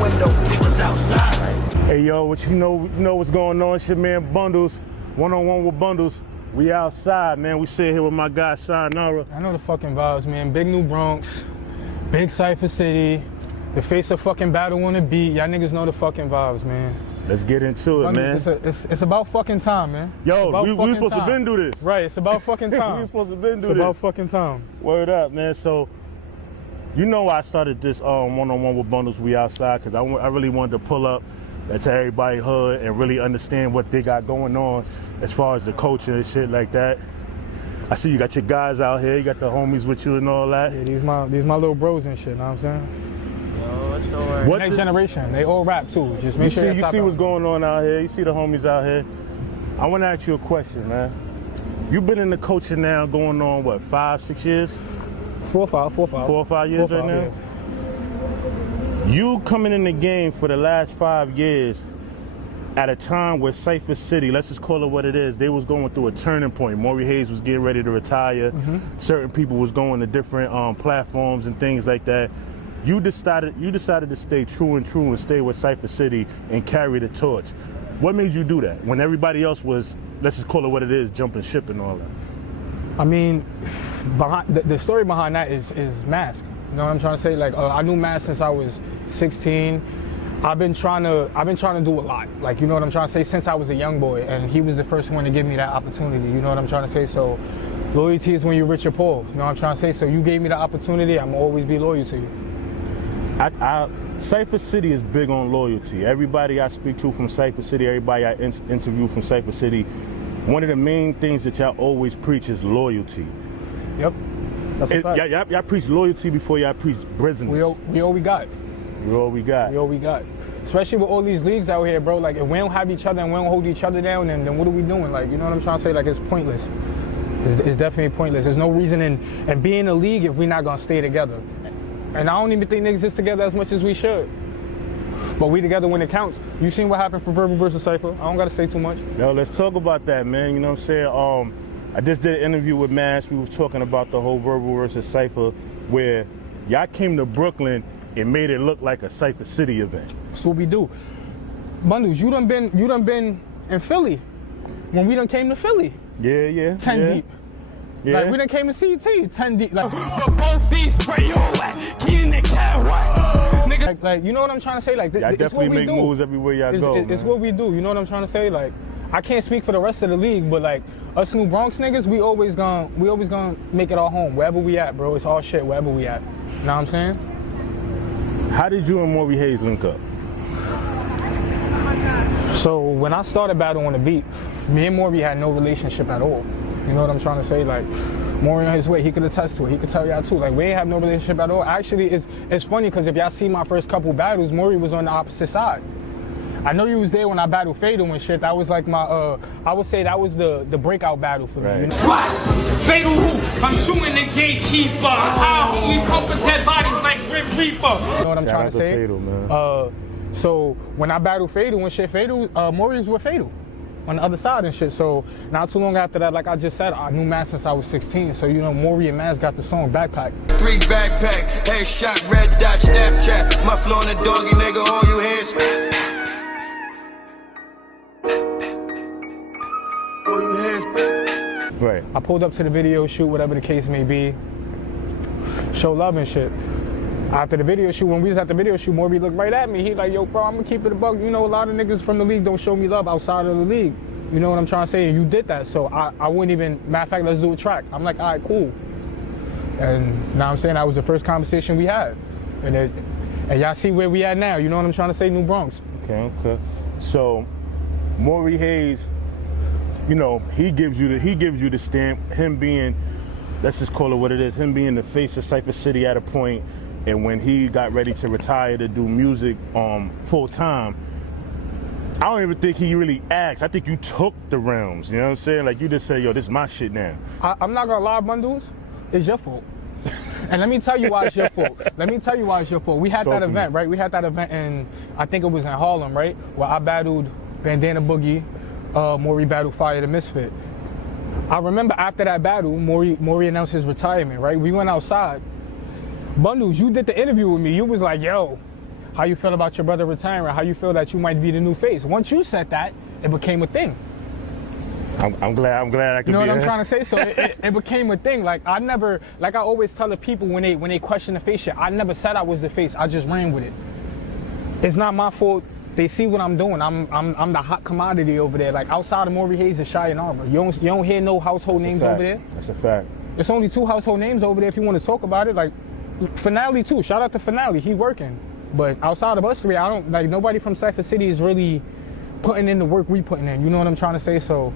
window. We was outside. Hey yo, what you know what's going on? It's your man Bundles, one-on-one with Bundles. We outside, man. We sit here with my guy Shyanara. I know the fucking vibes, man. Big New Bronx, big Cypher City, the face of fucking battle on the beat. Y'all niggas know the fucking vibes, man. Let's get into it, man. It's about fucking time, man. Yo, we were supposed to been do this. Right, it's about fucking time. We were supposed to been do this. It's about fucking time. Word up, man. So, you know I started this one-on-one with Bundles, We Outside, because I really wanted to pull up to everybody's hood and really understand what they got going on as far as the culture and shit like that. I see you got your guys out here, you got the homies with you and all that. Yeah, these my little bros and shit, know what I'm saying? Yo, what's the word? Next generation, they all rap too. Just make sure you see what's going on out here. You see the homies out here. I want to ask you a question, man. You've been in the culture now going on, what, 5, 6 years? 4 or 5 years right now? Yeah. You coming in the game for the last 5 years at a time where Cypher City, let's just call it what it is, they was going through a turning point. Maury Hayes was getting ready to retire. Certain people was going to different platforms and things like that. You decided to stay true and stay with Cypher City and carry the torch. What made you do that when everybody else was, let's just call it what it is, jumping ship and all that? I mean, the story behind that is Mask. You know what I'm trying to say? Like, I knew Mask since I was 16. I've been trying to do a lot. Like, you know what I'm trying to say? Since I was a young boy, and he was the first one to give me that opportunity. You know what I'm trying to say? So, loyalty is when you're rich or poor. You know what I'm trying to say? So you gave me the opportunity. I'm always be loyal to you. Cypher City is big on loyalty. Everybody I speak to from Cypher City, everybody I interview from Cypher City, one of the main things that y'all always preach is loyalty. Yep. That's a fact. Y'all preach loyalty before y'all preach business. We all we got. We all we got. We all we got. Especially with all these leagues out here, bro. Like, if we don't have each other and we don't hold each other down, then what are we doing? Like, you know what I'm trying to say? Like, it's pointless. It's definitely pointless. There's no reason in being a league if we're not gonna stay together. And I don't even think niggas is together as much as we should. But we together when it counts. You seen what happened for Verbal versus Cypher? I don't gotta say too much. Yo, let's talk about that, man. You know what I'm saying? I just did an interview with Mass. We was talking about the whole Verbal versus Cypher, where y'all came to Brooklyn and made it look like a Cypher City event. That's what we do. Bundles, you done been in Philly when we done came to Philly. Yeah. 10 deep. Yeah. Like, we done came to CT 10 deep. Like, like, you know what I'm trying to say? Like, y'all definitely make moves everywhere y'all go. It's what we do. You know what I'm trying to say? Like, I can't speak for the rest of the league, but like us New Bronx niggas, we always gonna make it our home wherever we at, bro. It's all shit wherever we at. You know what I'm saying? How did you and Maury Hayes link up? So when I started Battle on the Beat, me and Maury had no relationship at all. You know what I'm trying to say? Like, Maury on his way, he could attest to it. He could tell y'all too. Like, we ain't have no relationship at all. Actually, it's funny because if y'all see my first couple battles, Maury was on the opposite side. I know you was there when I battled Fatal and shit. That was like my, I would say that was the breakout battle for me. Right. You know? What? Fatal who? I'm shooting the gatekeeper. How? We comfort dead bodies like Grim Reaper. You know what I'm trying to say? Fatal, man. So when I battled Fatal and shit, Maury was with Fatal on the other side and shit. So not too long after that, like I just said, I knew Matt since I was 16. So, you know, Maury and Matt got the song Backpack. 3 backpack, headshot, red dot, Snapchat. Muffin on the doggy, nigga, all you hear is. All you hear is. Right. I pulled up to the video shoot, whatever the case may be. Show love and shit. After the video shoot, when we was at the video shoot, Maury looked right at me. He like, yo, bro, I'm gonna keep it a buck. You know, a lot of niggas from the league don't show me love outside of the league. You know what I'm trying to say? And you did that, so I wouldn't even, matter of fact, let's do a track. I'm like, all right, cool. And now I'm saying that was the first conversation we had. And y'all see where we at now. You know what I'm trying to say? New Bronx. Okay. So, Maury Hayes, you know, he gives you the stamp. Him being, let's just call it what it is, him being the face of Cypher City at a point. And when he got ready to retire to do music full time, I don't even think he really asked. I think you took the realms, you know what I'm saying? Like, you just say, yo, this is my shit now. I'm not gonna lie, Bundles, it's your fault. And let me tell you why it's your fault. We had that event, right? We had that event in, I think it was in Harlem, right? Where I battled Bandana Boogie, Maury battled Fire the Misfit. I remember after that battle, Maury announced his retirement, right? We went outside. Bundles, you did the interview with me. You was like, yo, how you feel about your brother retiring, how you feel that you might be the new face. Once you said that, it became a thing. I'm glad I could be. You know what I'm trying to say? So it became a thing. Like I always tell the people when they question the face shit, I never said I was the face. I just ran with it. It's not my fault. They see what I'm doing. I'm the hot commodity over there. Like outside of Maury Hayes and Shyanara. You don't hear no household names over there. That's a fact. It's only 2 household names over there if you want to talk about it. Like Finale too. Shout out to Finale. He working. But outside of us three, I don't like nobody from Cypher City is really putting in the work we putting in. You know what I'm trying to say? So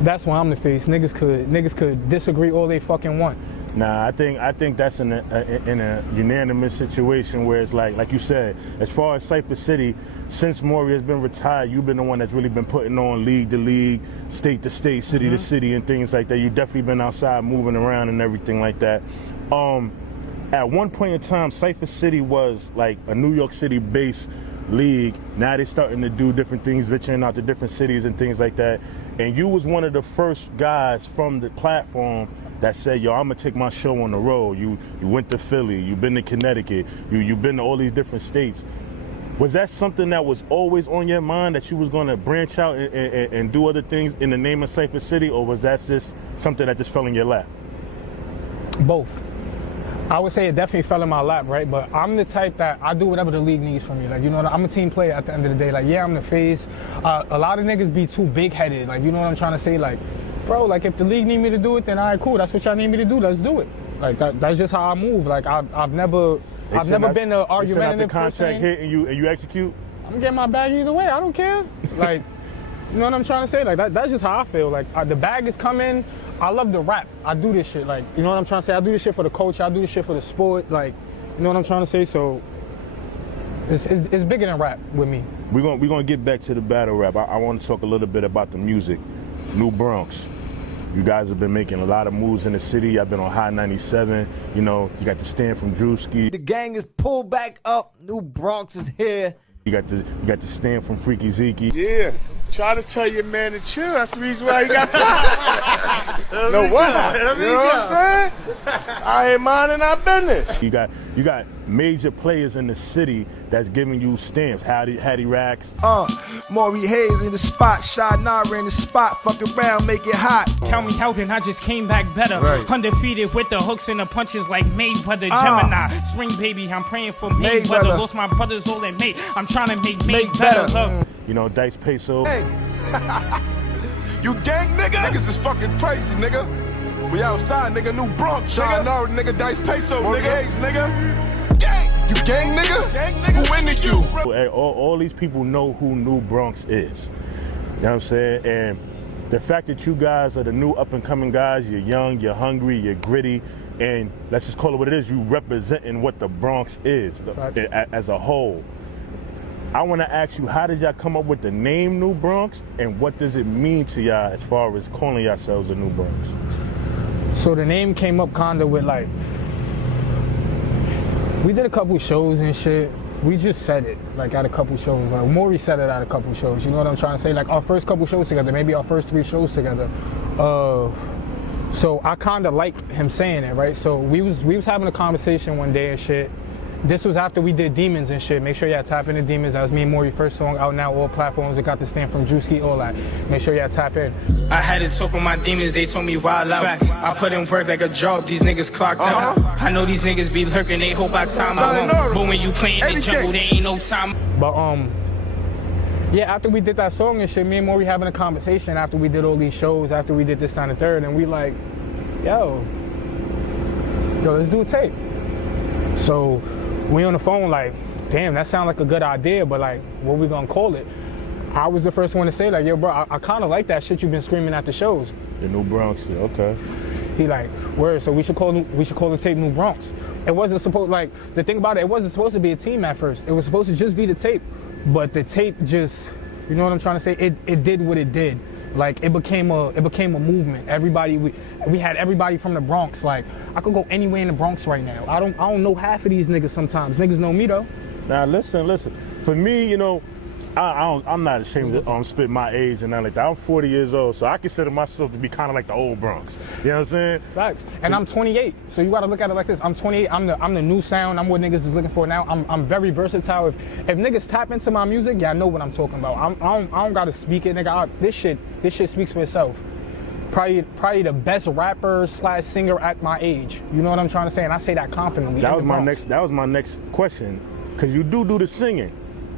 that's why I'm the face. Niggas could disagree all they fucking want. Nah, I think that's in a unanimous situation where it's like you said, as far as Cypher City, since Maury has been retired, you've been the one that's really been putting on league to league, state to state, city to city, and things like that. You've definitely been outside moving around and everything like that. At one point in time, Cypher City was like a New York City based league. Now they're starting to do different things, venturing out to different cities and things like that. And you was one of the first guys from the platform that said, yo, I'm gonna take my show on the road. You went to Philly, you've been to Connecticut, you've been to all these different states. Was that something that was always on your mind, that you was gonna branch out and do other things in the name of Cypher City, or was that just something that just fell in your lap? Both. I would say it definitely fell in my lap, right? But I'm the type that I do whatever the league needs from me. Like, you know, I'm a team player at the end of the day. Like, yeah, I'm the face. A lot of niggas be too big-headed. Like, you know what I'm trying to say? Like, bro, like, if the league need me to do it, then all right, cool. That's what y'all need me to do. Let's do it. Like, that's just how I move. Like, I've never been an argumentative the contract hit and you execute? I'm getting my bag either way. I don't care. Like, you know what I'm trying to say? Like, that's just how I feel. Like, the bag is coming. I love to rap. I do this shit. Like, you know what I'm trying to say? I do this shit for the culture. I do this shit for the sport. Like, you know what I'm trying to say? So, it's bigger than rap with me. We're gonna get back to the battle rap. I want to talk a little bit about the music. New Bronx. You guys have been making a lot of moves in the city. I've been on High 97. You know, you got the stand from Drewski. The gang is pulled back up. New Bronx is here. You got the stand from Freaky Zeke. Yeah. Try to tell your man to chill. That's the reason why he got no what? You know what I'm saying? I ain't minding our business. You got major players in the city that's giving you stamps. Hattie Racks. Maury Hayes in the spot, Shyanara in the spot, fuck around, make it hot. Count me helping, I just came back better. Right. Undefeated with the hooks and the punches like Mayweather, Gemini. Spring baby, I'm praying for Mayweather. Lost my brothers all in May. I'm trying to make better. Look. You know, Dice Peso. Hey. You gang nigga? Niggas is fucking crazy, nigga. We outside, nigga. New Bronx, Shyanara, nigga. Dice Peso, nigga. Hayes, nigga. Gang. You gang nigga? Gang nigga. Who into you? Hey, all these people know who New Bronx is. You know what I'm saying? And the fact that you guys are the new up-and-coming guys, you're young, you're hungry, you're gritty, and let's just call it what it is, you representing what the Bronx is as a whole. I want to ask you, how did y'all come up with the name New Bronx, and what does it mean to y'all as far as calling yourselves the New Bronx? So the name came up kinda with like, we did a couple shows and shit. We just said it, like at a couple shows. Like Maury said it at a couple shows. You know what I'm trying to say? Like our first couple shows together, maybe our first 3 shows together. So I kinda liked him saying it, right? So we was having a conversation one day and shit. This was after we did Demons and shit. Make sure y'all tap into Demons. That was me and Maury's first song out now, all platforms. It got the stand from Drewski, all that. Make sure y'all tap in. I had to talk with my demons, they told me wild out. Facts. I put in work like a job, these niggas clocked out. I know these niggas be lurking, they hope I time out. But when you playing the jungle, there ain't no time. But yeah, after we did that song and shit, me and Maury having a conversation after we did all these shows, after we did this, that, and the third, and we like, yo, let's do a tape. So we on the phone like, damn, that sounds like a good idea, but like, what we gonna call it? I was the first one to say like, yo, bro, I kind of like that shit you've been screaming at the shows. The New Bronx shit, okay. He like, word, so we should call the tape New Bronx. It wasn't supposed, like, the thing about it wasn't supposed to be a team at first. It was supposed to just be the tape, but the tape just, you know what I'm trying to say? It did what it did. Like it became a movement. Everybody, we had everybody from the Bronx. Like I could go anywhere in the Bronx right now. I don't know half of these niggas sometimes. Niggas know me though. Now listen. For me, you know, I'm not ashamed to spit my age and nothing like that. I'm 40 years old, so I consider myself to be kind of like the old Bronx. You know what I'm saying? Facts. And I'm 28, so you gotta look at it like this. I'm 28. I'm the new sound. I'm what niggas is looking for now. I'm very versatile. If niggas tap into my music, yeah, I know what I'm talking about. I don't gotta speak it, nigga. This shit speaks for itself. Probably the best rapper / singer at my age. You know what I'm trying to say? And I say that confidently. That was my next question, because you do the singing.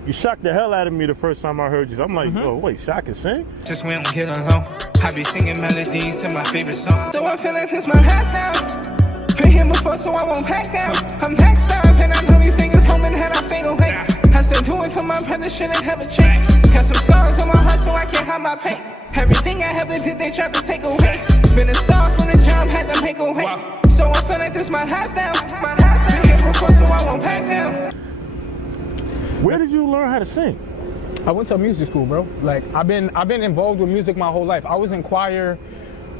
You shocked the hell out of me the first time I heard you. I'm like, oh wait, Shaq can sing? Just went and get alone. I be singing melodies to my favorite song. So I feel like this my house now. Been here before, so I won't pack down. I'm next up, and I know these niggas home and head I fade away. I still do it for my brother, shouldn't have a chance. Got some scars on my heart, so I can't hide my pain. Everything I ever did, they tried to take away. Been a star from the jump, had to make a way. So I feel like this my house now. Been here before, so I won't pack down. Where did you learn how to sing? I went to a music school, bro. Like I've been involved with music my whole life. I was in choir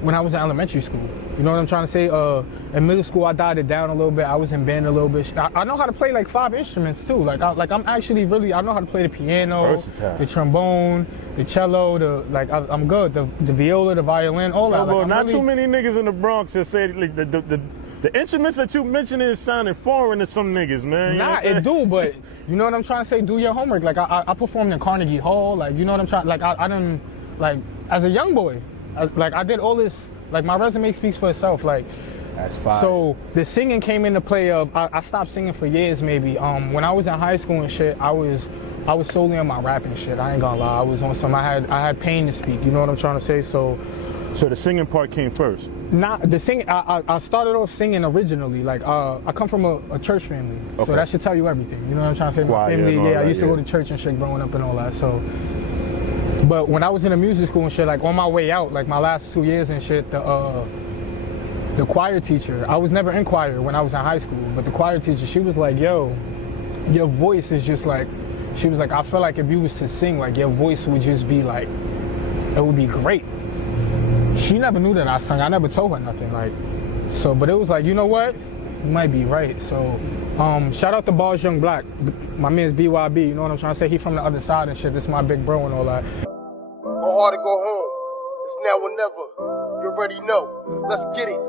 when I was in elementary school. You know what I'm trying to say? In middle school, I dialed it down a little bit. I was in band a little bit. I know how to play like 5 instruments too. I know how to play the piano, versatile, the trombone, the cello, I'm good. The viola, the violin, all that. Bro, not too many niggas in the Bronx that say like the instruments that you mentioned is sounding foreign to some niggas, man. You nah, it do, but you know what I'm trying to say? Do your homework. Like I performed in Carnegie Hall. Like you know what I'm trying. Like I done, like as a young boy, I did all this. Like my resume speaks for itself. Like that's fine. So the singing came into play. I stopped singing for years, maybe. When I was in high school and shit, I was solely on my rapping shit. I ain't gonna lie. I was on some. I had pain to speak. You know what I'm trying to say? So the singing part came first. Not the singing. I started off singing originally. Like I come from a church family, so that should tell you everything. You know what I'm trying to say? My family, I used to go to church and shit growing up and all that. So, but when I was in a music school and shit, like on my way out, like my last 2 years and shit, the choir teacher. I was never in choir when I was in high school, but the choir teacher, she was like, "Yo, your voice is just like." She was like, "I feel like if you was to sing, like your voice would just be like, it would be great." She never knew that I sung. I never told her nothing. But it was like, you know what? You might be right. So, shout out to Bars Young Black. My man's BYB. You know what I'm trying to say? He from the other side and shit. This is my big bro and all that. Go hard or go home. It's now or never. You already know. Let's get it.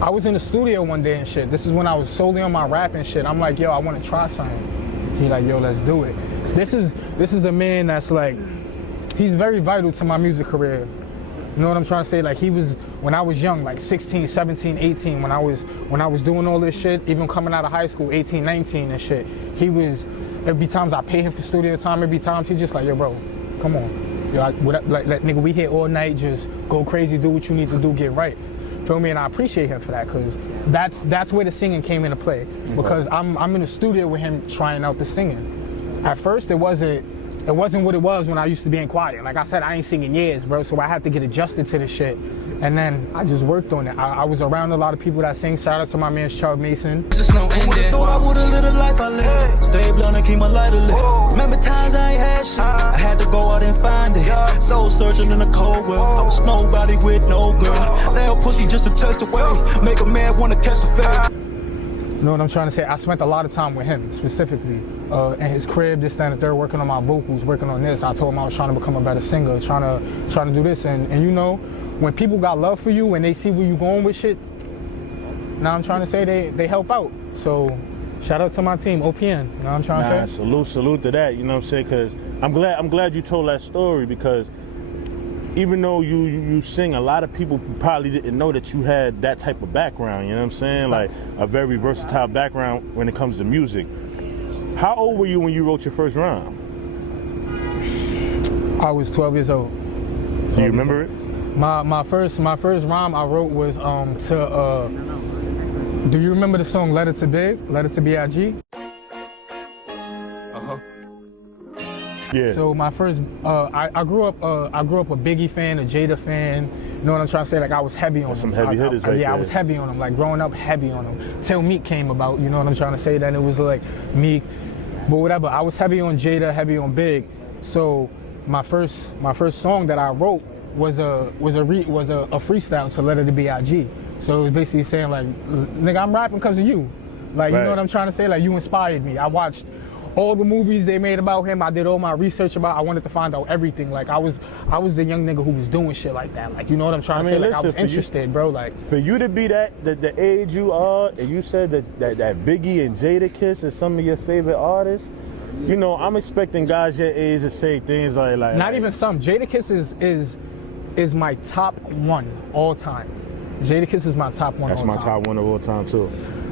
I was in the studio one day and shit. This is when I was solely on my rap and shit. I'm like, yo, I want to try something. He like, yo, let's do it. This is a man that's like, he's very vital to my music career. You know what I'm trying to say? Like he was, when I was young, like 16, 17, 18, when I was doing all this shit, even coming out of high school, 18, 19 and shit, there'd be times I pay him for studio time, there'd be times he just like, yo bro, come on. Yo, nigga, we here all night, just go crazy, do what you need to do, get right. Feel me? And I appreciate him for that, because that's where the singing came into play. Because I'm in the studio with him trying out the singing. At first it wasn't what it was when I used to be in choir. Like I said, I ain't singing years, bro, so I had to get adjusted to the shit. And then I just worked on it. I was around a lot of people that sing. Shout out to my man, Charles Mason. Just no end there. Thought I would've lived a life I lived. Stay blunt and keep my lighter lit. Remember times I ain't had shit. I had to go out and find it. Soul searching in the cold world. I was nobody with no girl. Lay a pussy just to taste away. Make a man wanna catch the fade. You know what I'm trying to say? I spent a lot of time with him, specifically. In his crib, this, that, and the third, working on my vocals, working on this. I told him I was trying to become a better singer, trying to do this. And you know, when people got love for you and they see where you going with shit, now I'm trying to say they help out. So shout out to my team, OPN. You know what I'm trying to say? Salute to that, you know what I'm saying? Because I'm glad you told that story, because even though you sing, a lot of people probably didn't know that you had that type of background, you know what I'm saying? Like a very versatile background when it comes to music. How old were you when you wrote your first rhyme? I was 12 years old. Do you remember it? My first rhyme I wrote was do you remember the song Letter to Big? Letter to B.I.G.? Yeah. So my first, I grew up a Biggie fan, a Jada fan. You know what I'm trying to say? Like I was heavy on some him. Heavy hitters right Yeah, there. I was heavy on him. Like growing up, heavy on him. Till Meek came about. You know what I'm trying to say? Then it was like Meek, but whatever. I was heavy on Jada, heavy on Big. So my first song that I wrote was a freestyle to Letter to B.I.G. So it was basically saying like, nigga, I'm rapping because of you. Like, you know what I'm trying to say? Like, you inspired me. I watched all the movies they made about him. I did all my research about. I wanted to find out everything. Like I was the young nigga who was doing shit like that. Like you know what I'm trying to say? Like I was interested, bro. Like for you to be the age you are, and you said that Biggie and Jadakiss is some of your favorite artists. You know, I'm expecting guys your age to say things like not even some. Jadakiss is my top one all time. Jadakiss is my top one. That's my top one of all time too.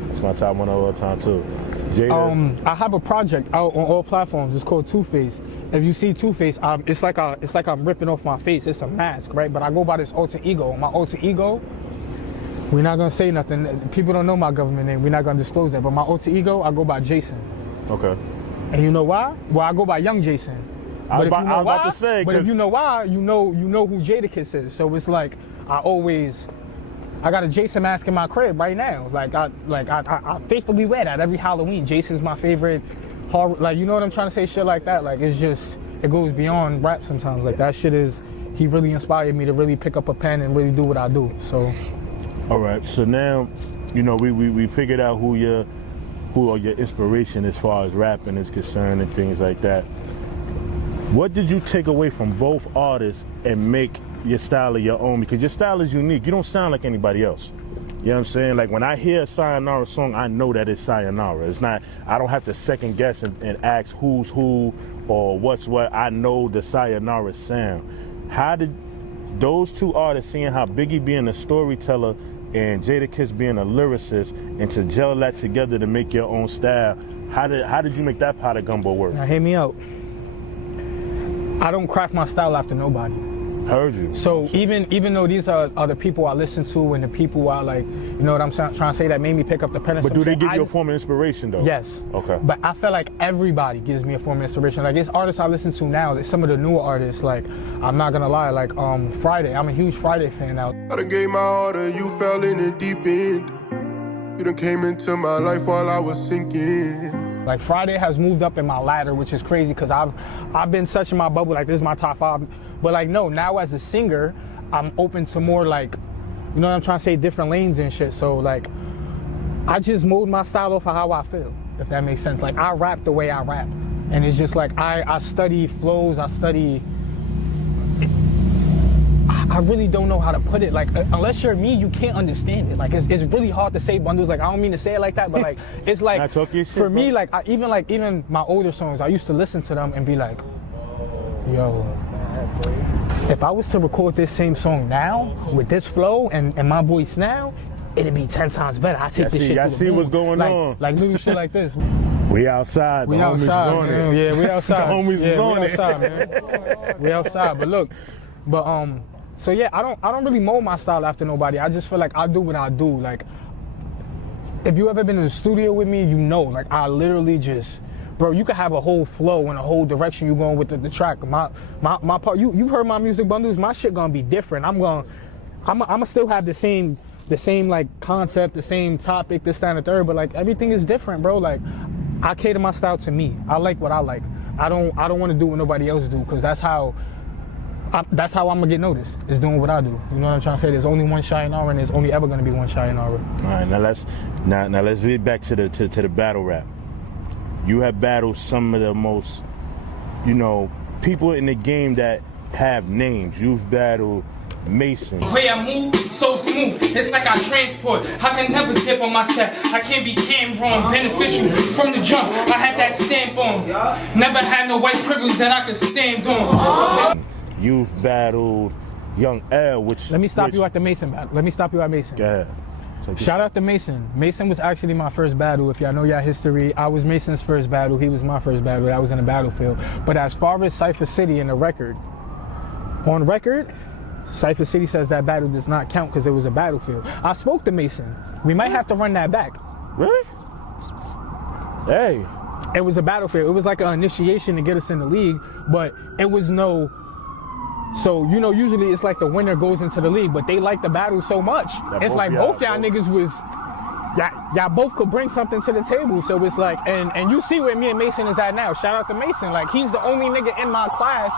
That's my top one of all time too. Jada. I have a project out on all platforms. It's called Two Face. If you see Two Face, it's like I'm ripping off my face. It's a mask, right? But I go by this alter ego. My alter ego, we're not gonna say nothing. People don't know my government name. We're not gonna disclose that. But my alter ego, I go by Jason. Okay. And you know why? Well, I go by Young Jason. I was about to say. But if you know why, you know who Jadakiss is. So it's like I got a Jason mask in my crib right now. Like I faithfully wear that every Halloween. Jason's my favorite horror. Like you know what I'm trying to say? Shit like that. Like it's just it goes beyond rap sometimes. Like that shit is. He really inspired me to really pick up a pen and really do what I do. So. All right. So now, you know, we figured out who are your inspiration as far as rapping is concerned and things like that. What did you take away from both artists and make your style of your own? Because your style is unique. You don't sound like anybody else. You know what I'm saying? Like when I hear a Shyanara song, I know that it's Shyanara. It's not, I don't have to second guess and ask who's who or what's what. I know the Shyanara sound. How did those two artists, seeing how Biggie being a storyteller and Jadakiss being a lyricist, and to gel that together to make your own style, how did you make that pot of gumbo work? Now hear me out. I don't craft my style after nobody. Heard you. So even though these are the people I listen to and the people I like, you know what I'm trying to say, that made me pick up the pen. But do they give you a form of inspiration though? Yes. Okay. But I feel like everybody gives me a form of inspiration. Like it's artists I listen to now. Like some of the newer artists. Like I'm not gonna lie. Like Friday. I'm a huge Friday fan now. I done gave my all to you, fell in the deep end. You done came into my life while I was sinking. Like Friday has moved up in my ladder, which is crazy because I've been such in my bubble. Like this is my top 5. But like no, now as a singer, I'm open to more like, you know what I'm trying to say, different lanes and shit. So like, I just mold my style off of how I feel, if that makes sense. Like I rap the way I rap, and it's just like I study flows, I really don't know how to put it. Like unless you're me, you can't understand it. Like it's really hard to say bundles. Like I don't mean to say it like that, but like it's like for me, like even my older songs, I used to listen to them and be like, yo, if I was to record this same song now with this flow and my voice now, it'd be 10 times better. I take this shit. I see what's going on. Like little shit like this. We outside. We outside, man. Yeah, we outside. The homies is on it. Outside, man. We outside. But look, so yeah, I don't really mold my style after nobody. I just feel like I do what I do. Like, if you ever been in the studio with me, you know, like I literally just, bro, you could have a whole flow and a whole direction you going with the track. My part, you've heard my music bundles. My shit gonna be different. I'ma still have the same like concept, the same topic, this, that, and the third. But like everything is different, bro. Like I cater my style to me. I like what I like. I don't want to do what nobody else do, because that's how I'm gonna get noticed, is doing what I do. You know what I'm trying to say? There's only one Shyanara, and there's only ever gonna be one Shyanara. All right, now let's get back to the battle rap. You have battled some of the most, you know, people in the game that have names. You've battled Mason. The way I move, so smooth, it's like I transport. I can never dip on my set. I can't be cam wrong, beneficial from the jump. I had that stamp on. Never had no white privilege that I could stand on. You've battled Young L, which... Let me stop you at the Mason battle. Let me stop you at Mason. Go ahead. Shout out to Mason. Mason was actually my first battle. If y'all know y'all history, I was Mason's first battle. He was my first battle. That was in the battlefield. But as far as Cypher City and the record, on record, Cypher City says that battle does not count because it was a battlefield. I spoke to Mason. We might have to run that back. Really? Hey. It was a battlefield. It was like an initiation to get us in the league, but it was no... So, you know, usually it's like the winner goes into the league, but they like the battle so much. It's like both y'all niggas was, y'all both could bring something to the table. So it's like, and you see where me and Mason is at now. Shout out to Mason. Like, he's the only nigga in my class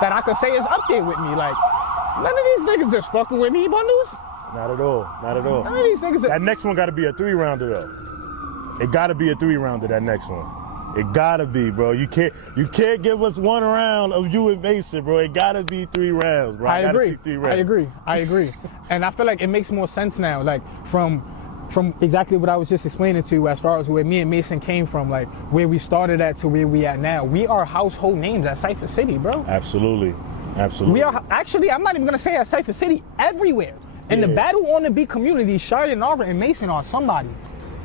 that I could say is up there with me. Like, none of these niggas is fucking with me, bundles. Not at all. Not at all. None of these niggas. That next one got to be a 3-rounder, though. It got to be a 3-rounder, that next one. It gotta be, bro. You can't give us 1 round of you and Mason, bro. It gotta be 3 rounds, bro. I agree. See 3 rounds. I agree. And I feel like it makes more sense now, like from exactly what I was just explaining to you as far as where me and Mason came from, like where we started at to where we at now. We are household names at Cypher City, bro. Absolutely. We are actually, I'm not even gonna say at Cypher City, everywhere. In the battle on the beat community, Shyanara and Mason are somebody.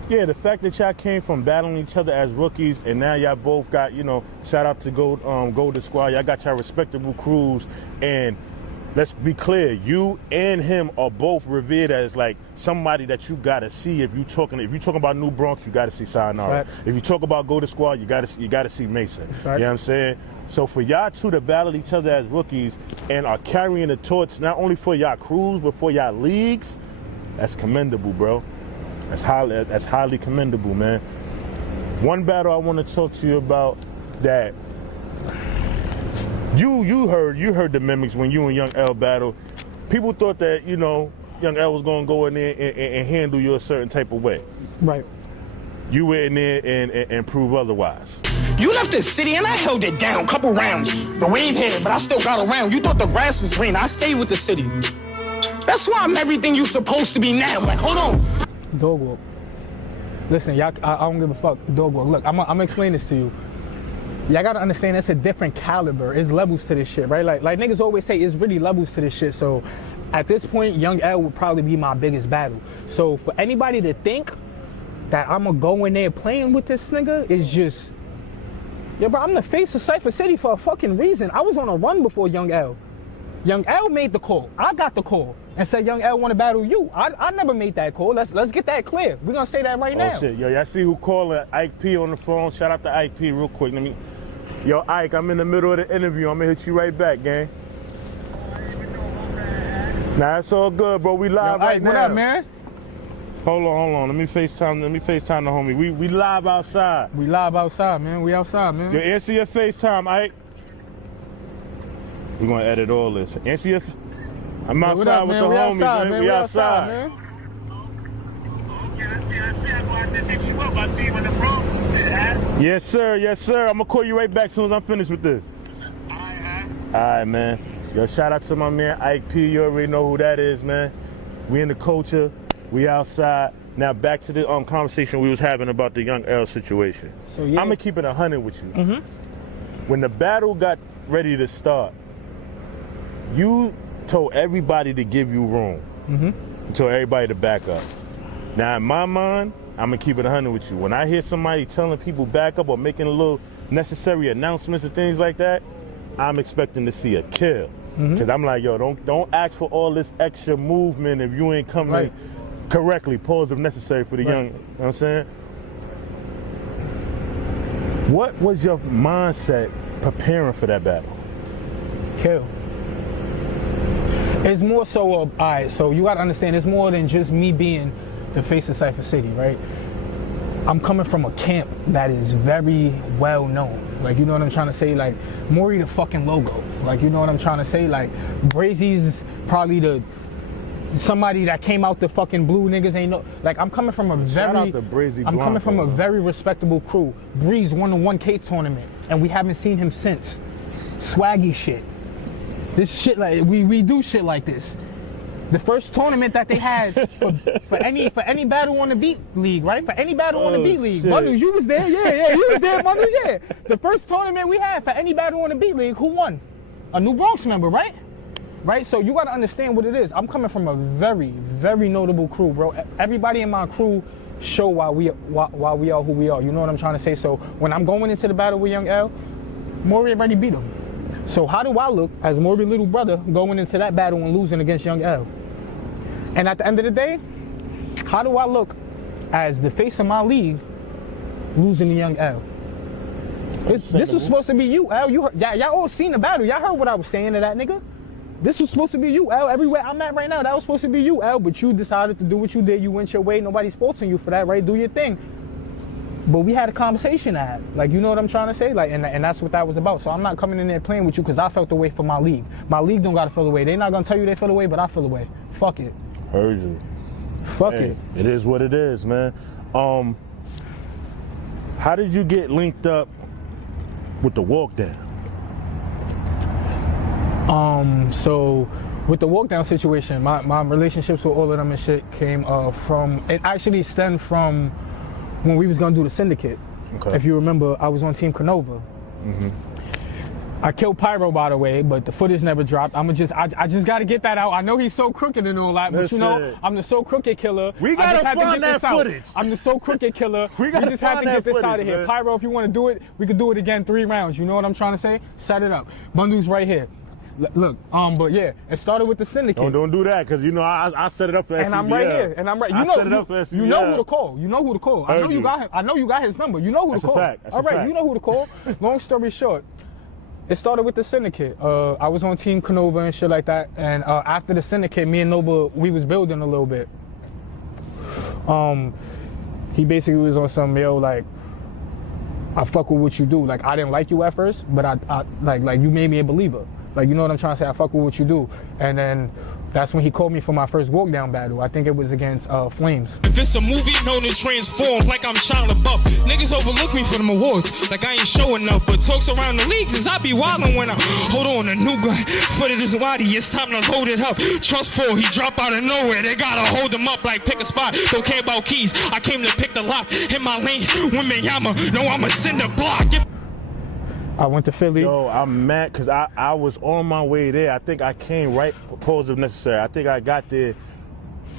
Yeah, the fact that y'all came from battling each other as rookies and now y'all both got, you know, shout out to Golden Squad, y'all got y'all respectable crews, and let's be clear, you and him are both revered as like somebody that you gotta see if you talking about New Bronx, you gotta see Shyanara. Right. If you talk about Golden Squad, you gotta see Mason. Right. You know what I'm saying? So for y'all two to battle each other as rookies and are carrying the torch not only for y'all crews but for y'all leagues, that's commendable, bro. That's highly commendable, man. One battle I want to talk to you about that you heard the mimics when you and Young L battled. People thought that, you know, Young L was gonna go in there and handle you a certain type of way. Right. You went in there and prove otherwise. You left the city and I held it down, couple rounds. The wave hit, but I still got around. You thought the grass was green, I stayed with the city. That's why I'm everything you supposed to be now. Like, hold on. Dog walk. Listen, y'all, I don't give a fuck. Dog walk. Look, I'm gonna explain this to you. Y'all gotta understand it's a different caliber. It's levels to this shit, right? Like niggas always say, it's really levels to this shit. So at this point, Young L would probably be my biggest battle. So for anybody to think that I'm gonna go in there playing with this nigga is just, yo, bro, I'm the face of Cypher City for a fucking reason. I was on a run before Young L. Young L made the call. I got the call and said Young L want to battle you. I never made that call. Let's get that clear. We're gonna say that right now. Oh shit, yo, y'all see who calling Ike P on the phone? Shout out to Ike P real quick. Yo, Ike, I'm in the middle of the interview. I'm gonna hit you right back, gang. Nah, it's all good, bro. We live Yo, right Ike, now. what up, man? Hold on. Let me FaceTime the homie. We live outside. We live outside, man. We outside, man. Yo, answer your FaceTime, Ike. We're gonna edit all this. Answer your. I'm outside up, with man? the We homies, outside, man. We outside. man. Yes, sir. I'm gonna call you right back as soon as I'm finished with this. All right, man. Yo, shout out to my man Ike P. You already know who that is, man. We in the culture. We outside. Now back to the conversation we was having about the Young L situation. So yeah, I'm gonna keep it 100 with you. Mm-hmm. When the battle got ready to start, you told everybody to give you room. Mm-hmm. You told everybody to back up. Now in my mind, I'm gonna keep it 100 with you. When I hear somebody telling people back up or making a little necessary announcements and things like that, I'm expecting to see a kill. Because I'm like, yo, don't ask for all this extra movement if you ain't coming correctly. Pause if necessary for the young, you know what I'm saying? What was your mindset preparing for that battle? Kill. It's more so, all right, so you gotta understand, it's more than just me being the face of Cypher City, right? I'm coming from a camp that is very well known. Like, you know what I'm trying to say? Like, Maury the fucking logo. Like, you know what I'm trying to say? Like, Brazy's probably somebody that came out the fucking blue, niggas ain't know. Like, I'm coming from a very very respectable crew. Breeze won the 1K tournament, and we haven't seen him since. Swaggy shit. This shit, like, we do shit like this. The first tournament that they had for any battle on the beat league, right? For any battle on the beat league. Butters, you was there, yeah, you was there, Butters, yeah. The first tournament we had for any battle on the beat league, who won? A New Bronx member, right? Right, so you gotta understand what it is. I'm coming from a very, very notable crew, bro. Everybody in my crew show why we are who we are. You know what I'm trying to say? So when I'm going into the battle with Young L, Maury already beat him. So how do I look as Maury's little brother going into that battle and losing against Young L? And at the end of the day, how do I look as the face of my league losing to Young L? This was supposed to be you, L. Y'all all seen the battle. Y'all heard what I was saying to that nigga. This was supposed to be you, L. Everywhere I'm at right now, that was supposed to be you, L. But you decided to do what you did. You went your way. Nobody's faulting you for that, right? Do your thing. But we had a conversation to have. Like, you know what I'm trying to say? Like, and that's what that was about. So I'm not coming in there playing with you because I felt the way for my league. My league don't got to feel the way. They're not going to tell you they feel the way, but I feel the way. Fuck it. Heard you. Fuck it. It is what it is, man. How did you get linked up with the walk down? So with the walk down situation, my relationships with all of them and shit came from, it actually stemmed from when we was gonna do the syndicate. Okay. If you remember, I was on Team Canova. I killed Pyro, by the way, but the footage never dropped. I just gotta get that out. I know he's so crooked and all that, but you know, I'm the so crooked killer. We gotta find that footage. I'm the so crooked killer. We just have to get this out of here. Man. Pyro, if you want to do it, we could do it again 3 rounds. You know what I'm trying to say? Set it up. Bundle's right here. Look, but yeah, it started with the syndicate. Don't do that, because you know I set it up for SCBL. And I'm right here, and I'm right. You know, set it up for SCBL. You know who to call. You know who to call. I know you got his number. You know who to call. That's a fact. That's all right, a fact. you know who to call. Long story short, it started with the syndicate. I was on Team Canova and shit like that, and after the syndicate, me and Nova, we was building a little bit. He basically was on some, yo, like, I fuck with what you do. Like, I didn't like you at first, but I like you made me a believer. Like, you know what I'm trying to say? I fuck with what you do. And then that's when he called me for my first walk down battle. I think it was against Flames. If it's a movie known to transform like I'm Shia LaBeouf, niggas overlook me for them awards like I ain't showing up. But talks around the leagues is I be wildin' when I hold on a new guy. Footed his body, it's time to load it up. Trust fall, he drop out of nowhere. They gotta hold him up like pick a spot. Don't care about keys. I came to pick the lock. Hit my lane, women Yama. No, I'ma send a block. I went to Philly. Yo, I'm mad because I was on my way there. I think I came right, pause if necessary. I think I got there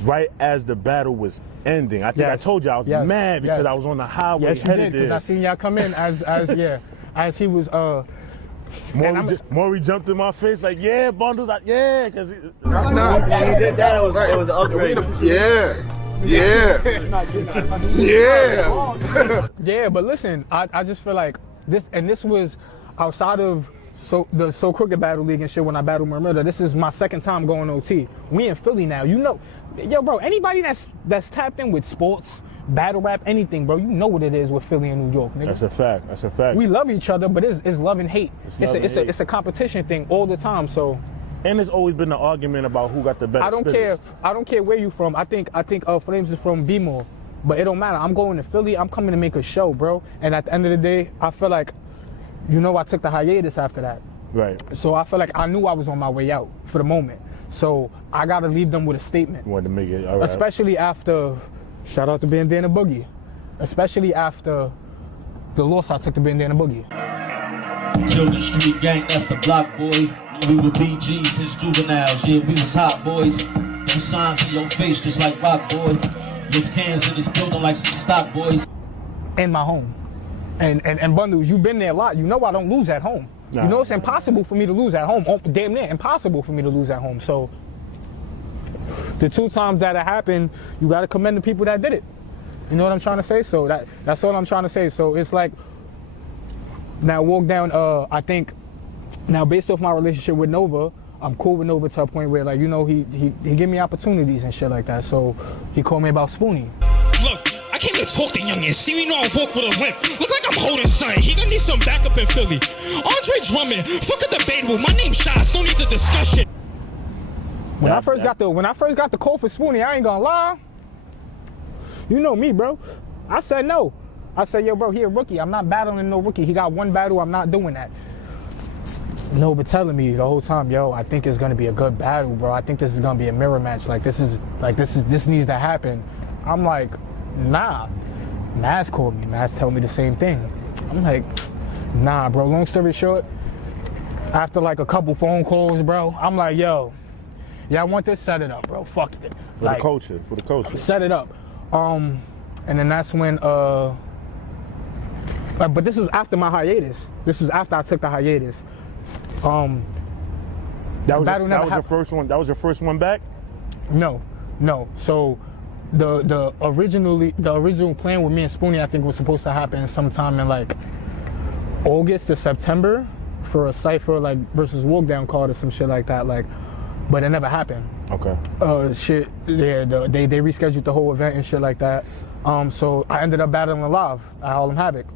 right as the battle was ending. I think I told you I was mad because I was on the highway headed there. Because I seen y'all come in as he was. Maury jumped in my face like, yeah, Bundles, yeah, because That's not. Yeah, he did that. It was an upgrade. Yeah, but listen, I just feel like this was outside of the So Crooked Battle League and shit when I battled Murmurda. This is my second time going OT. We in Philly now. You know, yo, bro, anybody that's tapped in with sports, battle rap, anything, bro, you know what it is with Philly and New York, nigga. That's a fact. That's a fact. We love each other, but it's love and hate. It's a competition thing all the time, so. And there's always been an argument about who got the better spitters. I don't care where you from. I think Flames is from B-More. But it don't matter. I'm going to Philly. I'm coming to make a show, bro. And at the end of the day, I feel like, you know, I took the hiatus after that. Right. So I feel like I knew I was on my way out for the moment. So I got to leave them with a statement. Wanted to make it, all right. Especially after, shout out to Bandana Boogie. Especially after the loss I took to Bandana Boogie. Children Street Gang, that's the block, boy. We were BG since juveniles. Yeah, we was hot boys. No signs in your face just like rock, boy. Lift cans in this building like some stock boys. In my home. And Bundles, you've been there a lot. You know I don't lose at home. Nah. You know it's impossible for me to lose at home. Damn near impossible for me to lose at home. So the 2 times that it happened, you got to commend the people that did it. You know what I'm trying to say? So that's all I'm trying to say. So it's like, now walk down, I think, now based off my relationship with Nova, I'm cool with Nova to a point where, like, you know, he give me opportunities and shit like that. So he called me about Spoonie. Look, I came to talk to youngin'. See me know I walk with a limp. Look like I'm holding something. He gonna need some backup in Philly. Andre drumming. Fuck a debatable. My name's Shots. Don't need to discuss it. When I first got the call for Spoonie, I ain't gonna lie. You know me, bro. I said no. I said, yo, bro, he a rookie. I'm not battling no rookie. He got 1 battle. I'm not doing that. Nova telling me the whole time, yo, I think it's gonna be a good battle, bro. I think this is gonna be a mirror match. This needs to happen. I'm like, nah. Maz called me. Maz told me the same thing. I'm like, nah, bro. Long story short, after like a couple phone calls, bro, I'm like, yo, yeah, I want this, set it up, bro. Fuck it. For the culture. Set it up. And then that's when but this was after my hiatus. This was after I took the hiatus. That was your first one. That was your first one back? No. So the original plan with me and Spoonie, I think, was supposed to happen sometime in like August to September for a cypher like versus walk down card or some shit like that. Like, but it never happened. Okay. They rescheduled the whole event and shit like that. So I ended up battling live at Harlem Havoc.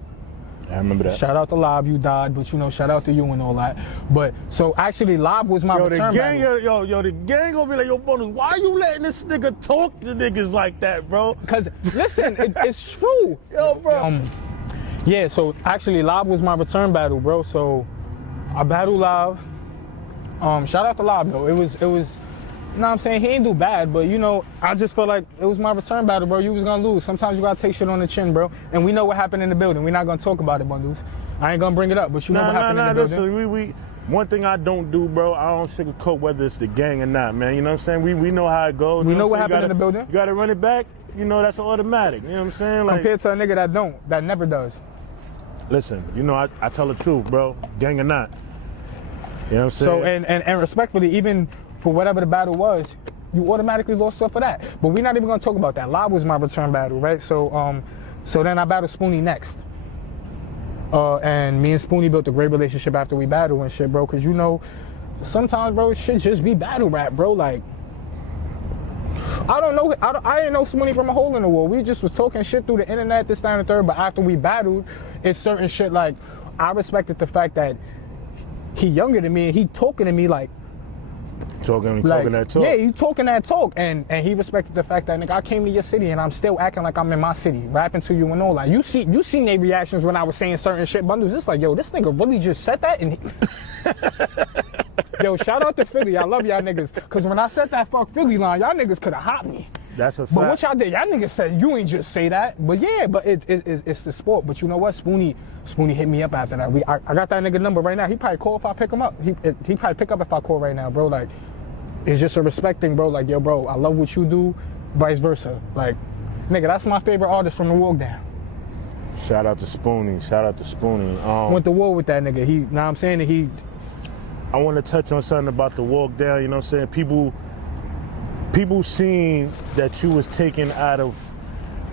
I remember that. Shout out to Live, you died, but you know, shout out to you and all that. But so actually, Live was my return battle. The gang gonna be like, yo, Bundles, why you letting this nigga talk to niggas like that, bro? Cause listen, it's true. Yo, bro. Yeah, so actually Live was my return battle, bro. So I battled Live. Shout out to Live though. It was, you know what I'm saying? He ain't do bad, but you know, I just felt like it was my return battle, bro. You was gonna lose. Sometimes you gotta take shit on the chin, bro. And we know what happened in the building. We're not gonna talk about it, bundles. I ain't gonna bring it up, but you know what happened in the building. Listen, one thing I don't do, bro, I don't sugarcoat whether it's the gang or not, man. You know what I'm saying? We know how it goes. We know what happened in the building. You gotta run it back. You know, that's automatic. You know what I'm saying? Like, compared to a nigga that never does. Listen, you know, I tell the truth, bro, gang or not. You know what I'm saying? So, and respectfully, even for whatever the battle was, you automatically lost stuff for that. But we're not even gonna talk about that. Live was my return battle, right? So, so then I battled Spoonie next. And me and Spoonie built a great relationship after we battled and shit, bro. Cause you know, sometimes, bro, it should just be battle rap, bro. Like, I don't know. I didn't know Spoonie from a hole in the wall. We just was talking shit through the internet, this, that, and the third. But after we battled, it's certain shit like I respected the fact that he younger than me and he talking to me like talking that talk. Yeah, he talking that talk, and he respected the fact that nigga, I came to your city and I'm still acting like I'm in my city, rapping to you and all that. You seen their reactions when I was saying certain shit, bundles. It's like, yo, this nigga really just said that, and yo, shout out to Philly. I love y'all niggas, cause when I said that fuck Philly line, y'all niggas could have hopped me. That's a fact. But what y'all did, y'all niggas said you ain't just say that. But yeah, but it's the sport. But you know what, Spoonie hit me up after that. I got that nigga number right now. He probably call if I pick him up. He probably pick up if I call right now, bro. Like, it's just a respect thing, bro. Like, yo, bro, I love what you do, vice versa. Like, nigga, that's my favorite artist from the Walk Down. Shout out to Spoonie. Shout out to Spoonie. Went to war with that nigga. He, now I'm saying that he. I want to touch on something about the Walk Down. You know what I'm saying? People seen that you was taken out of,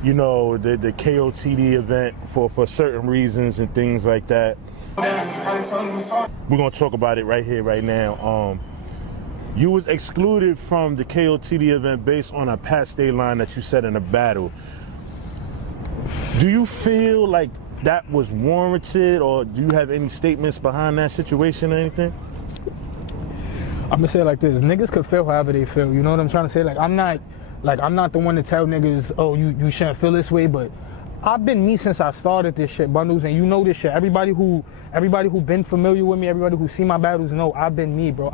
you know, the KOTD event for certain reasons and things like that. We're gonna talk about it right here, right now. You was excluded from the KOTD event based on a Pat Stay line that you said in a battle. Do you feel like that was warranted, or do you have any statements behind that situation or anything? I'm gonna say it like this: niggas could feel however they feel. You know what I'm trying to say? Like, I'm not the one to tell niggas, oh, you shouldn't feel this way. But I've been me since I started this shit, bundles, and you know this shit. Everybody who been familiar with me, everybody who seen my battles know I've been me, bro.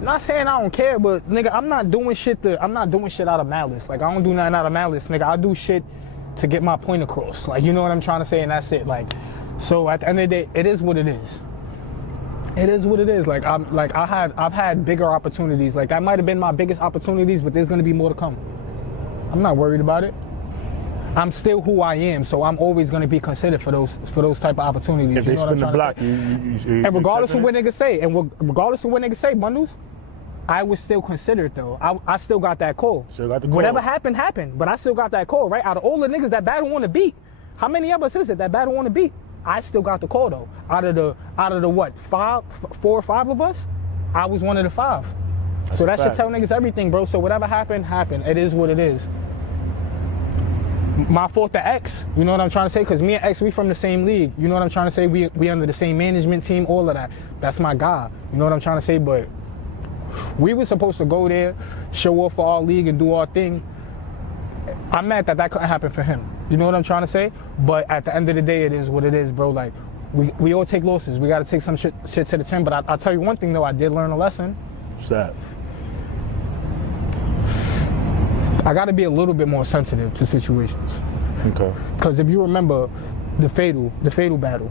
Not saying I don't care, but nigga, I'm not doing shit out of malice. Like, I don't do nothing out of malice, nigga. I do shit to get my point across. Like, you know what I'm trying to say, and that's it. Like, so at the end of the day, it is what it is. It is what it is. Like, I've had bigger opportunities. Like, that might have been my biggest opportunities, but there's gonna be more to come. I'm not worried about it. I'm still who I am, so I'm always gonna be considered for those type of opportunities. If they spin the block, and regardless of what niggas say, bundles, I was still considered though. I still got that call. Still got the call. Whatever happened, but I still got that call, right? Out of all the niggas that battle on the beat, how many of us is it that battle on the beat? I still got the call though. Out of the what, 4 or 5 of us, I was one of the 5. So that should tell niggas everything, bro. So whatever happened. It is what it is. My fault to X, you know what I'm trying to say? Because me and X, we from the same league. You know what I'm trying to say? We under the same management team, all of that. That's my guy. You know what I'm trying to say? But we were supposed to go there, show off for our league and do our thing. I'm mad that couldn't happen for him. You know what I'm trying to say? But at the end of the day, it is what it is, bro. Like, we all take losses. We got to take some shit to the chin. But I'll tell you one thing, though. I did learn a lesson. What's that? I got to be a little bit more sensitive to situations. Okay. Because if you remember the fatal battle,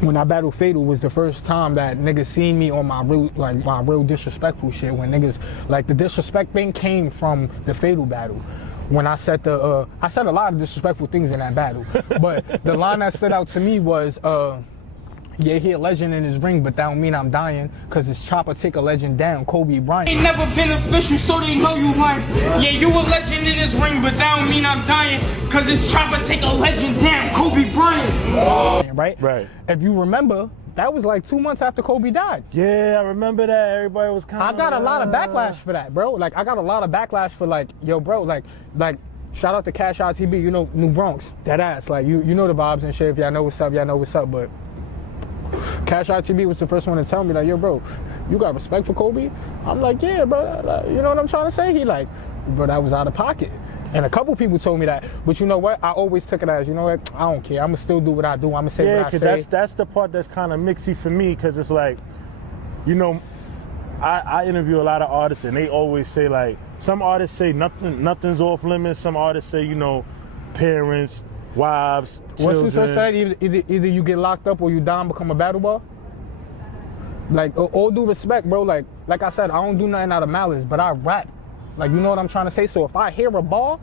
when I battled Fatal was the first time that niggas seen me on my real disrespectful shit. When niggas, like, the disrespect thing came from the Fatal battle. When I said I said a lot of disrespectful things in that battle, but the line that stood out to me was, yeah, he a legend in his ring, but that don't mean I'm dying, cause his chopper take a legend down, Kobe Bryant. Ain't never been official, so they know you lying. Yeah, you a legend in his ring, but that don't mean I'm dying, cause his chopper take a legend down, Kobe Bryant. Right. If you remember, that was like 2 months after Kobe died. Yeah, I remember that. Everybody was kind of... I got a lot of backlash for that, bro. Like, I got a lot of backlash for, like, yo, bro, like, shout out to Cash Out TB, you know, New Bronx, that ass. Like, you know the vibes and shit. If y'all know what's up, but Cash Out TB was the first one to tell me, like, yo, bro, you got respect for Kobe? I'm like, yeah, bro. You know what I'm trying to say? He like, bro, that was out of pocket. And a couple people told me that, but you know what? I always took it as, you know what? I don't care. I'ma still do what I do. I'ma say what I say. That's the part that's kind of mixy for me, because it's like, you know, I interview a lot of artists, and they always say, like, some artists say nothing's off limits. Some artists say, you know, parents, wives, children. What's Susa said? Either you get locked up or you die and become a battle ball. Like, all due respect, bro. Like I said, I don't do nothing out of malice, but I rap. Like, you know what I'm trying to say? So if I hear a bar,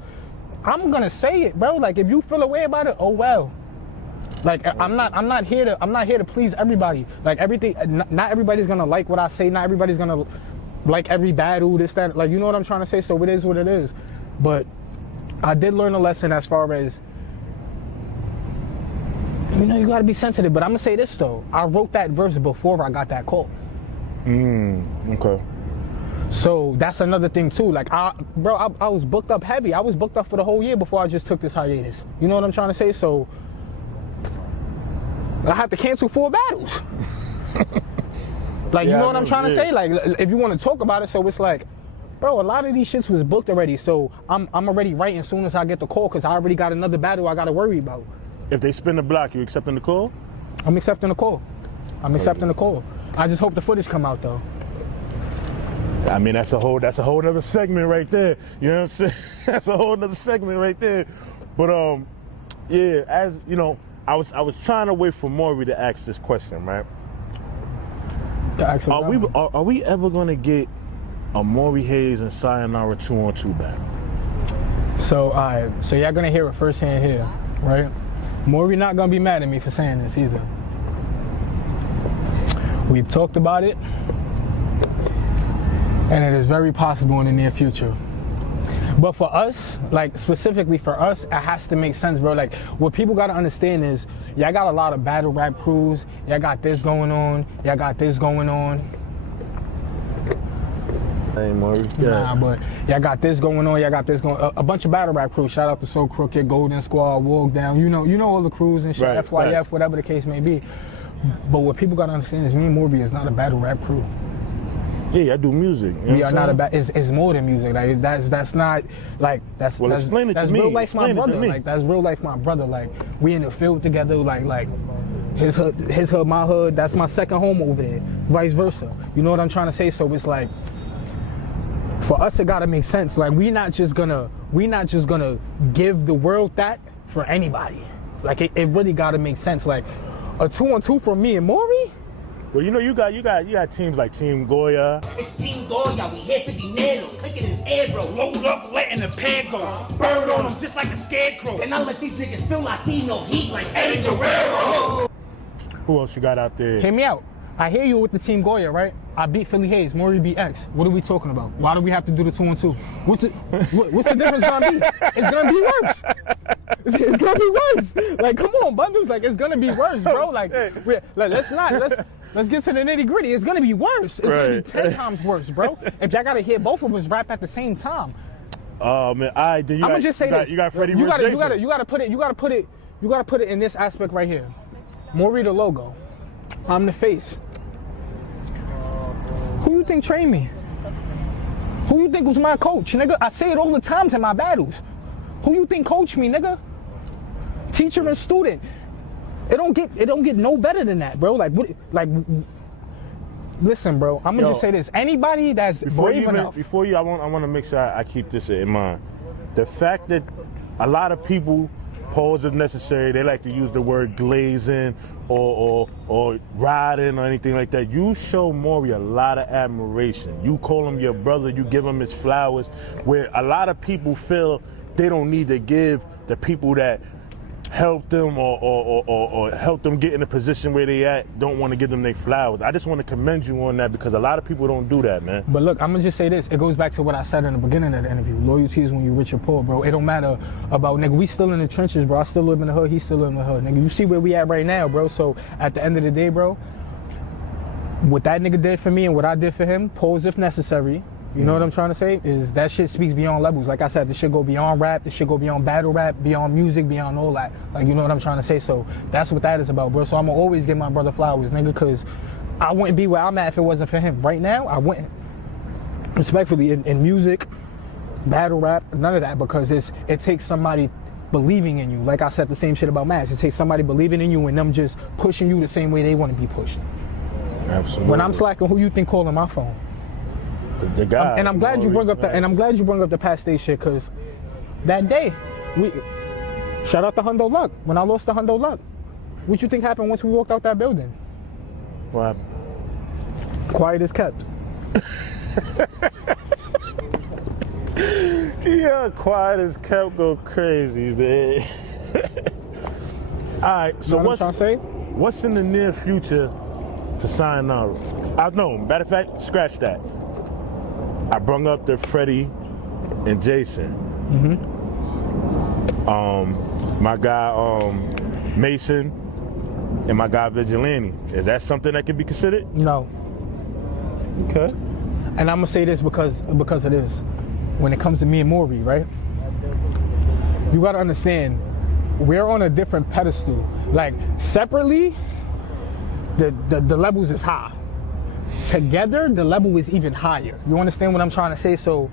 I'm gonna say it, bro. Like, if you feel a way about it, oh well. Like, I'm not here to please everybody. Like, everything, not everybody's gonna like what I say. Not everybody's gonna like every battle, this, that. Like, you know what I'm trying to say? So it is what it is. But I did learn a lesson as far as, you know, you gotta be sensitive. But I'm gonna say this though. I wrote that verse before I got that call. Okay. So that's another thing too. Like, I was booked up heavy. I was booked up for the whole year before I just took this hiatus. You know what I'm trying to say? So I had to cancel 4 battles. Like, you know what I'm trying to say? Like, if you want to talk about it, so it's like, bro, a lot of these shits was booked already. So I'm already writing as soon as I get the call, because I already got another battle I got to worry about. If they spin the block, you accepting the call? I'm accepting the call. I'm accepting the call. I just hope the footage come out though. I mean, that's a whole other segment right there. You know what I'm saying? That's a whole other segment right there. But yeah, as you know, I was trying to wait for Maury to ask this question, right? Are we ever gonna get a Maury Hayes and Shyanara 2-on-2 battle? So alright, so y'all gonna hear it firsthand here, right? Maury not gonna be mad at me for saying this either. We've talked about it, and it is very possible in the near future. But for us, like specifically for us, it has to make sense, bro. Like, what people gotta understand is, y'all got a lot of battle rap crews, y'all got this going on, y'all got this going on. Hey, Maury. Nah, but y'all got this going on, y'all got this going on. A bunch of battle rap crews. Shout out to So Crooked, Golden Squad, Walk Down. You know all the crews and shit, right, FYF, thanks. Whatever the case may be. But what people gotta understand is, me and Maury is not a battle rap crew. Yeah, I do music. You know we are not about. It's more than music. Like, that's not like that's. Well, that's, explain it that's to me. Real life, my brother. Me. Like, that's real life, my brother. Like, we in the field together. Like his hood, my hood. That's my second home over there. Vice versa. You know what I'm trying to say? So it's like, for us, it gotta make sense. Like, we not just gonna give the world that for anybody. Like, it really gotta make sense. Like, a 2-on-2 for me and Maury. Well, you know, you got teams like Team Goya. It's Team Goya, we here for dinero. Click it in air, bro. Load up, letting the pad go. Bird on them just like a scarecrow. And I let these niggas feel Latino heat like Eddie Guerrero. Who else you got out there? Hear me out. I hear you with the Team Goya, right? I beat Philly Hayes, Maury beat X. What are we talking about? Why do we have to do the 2-on-2? What's the difference gonna be? It's gonna be worse. It's gonna be worse. Like, come on, bundles. Like, it's gonna be worse, bro. Like let's get to the nitty gritty. It's gonna be worse. It's gonna be 10 times worse, bro. If y'all gotta hear both of us rap at the same time. Oh man, all right. Then you I'ma just say this. You got Freddie versus Jason. You gotta put it in this aspect right here. Maury the logo. I'm the face. Who you think trained me? Who you think was my coach, nigga? I say it all the times in my battles. Who you think coached me, nigga? Teacher and student. It don't get no better than that, bro. Listen, bro. I'm gonna just say this. Anybody that's brave enough. Before you, I want to make sure I keep this in mind. The fact that a lot of people, pause if necessary, they like to use the word glazing or riding or anything like that. You show Maury a lot of admiration. You call him your brother. You give him his flowers. Where a lot of people feel they don't need to give the people that help them or help them get in a position where they at, don't want to give them their flowers. I just want to commend you on that, because a lot of people don't do that, man. But look, I'm gonna just say this. It goes back to what I said in the beginning of the interview. Loyalty is when you rich or poor, bro. It don't matter about, nigga, we still in the trenches, bro. I still live in the hood, he still live in the hood. Nigga, you see where we at right now, bro. So at the end of the day, bro, what that nigga did for me and what I did for him, pause if necessary. You know what I'm trying to say? Is that shit speaks beyond levels. Like I said, this shit go beyond rap, this shit go beyond battle rap, beyond music, beyond all that. Like, you know what I'm trying to say? So that's what that is about, bro. So I'm gonna always give my brother flowers, nigga, because I wouldn't be where I'm at if it wasn't for him. Right now, I wouldn't. Respectfully, in music, battle rap, none of that, because it takes somebody believing in you. Like I said the same shit about Max. It takes somebody believing in you and them just pushing you the same way they want to be pushed. Absolutely. When I'm slacking, who you think calling my phone? The guy. And I'm glad you bring up the past state shit, because that day, shout out to Hundo Luck. When I lost to Hundo Luck, what you think happened once we walked out that building? What happened? Quiet as kept. Yeah, quiet as kept go crazy, man. All right, so what's in the near future for Shyanara? I know, matter of fact, scratch that. I brung up the Freddie and Jason. My guy Mason and my guy Vigilante. Is that something that can be considered? No. Okay. And I'm gonna say this because of this. When it comes to me and Maury, right? You gotta understand, we're on a different pedestal. Like separately, the levels is high. Together, the level is even higher. You understand what I'm trying to say? So,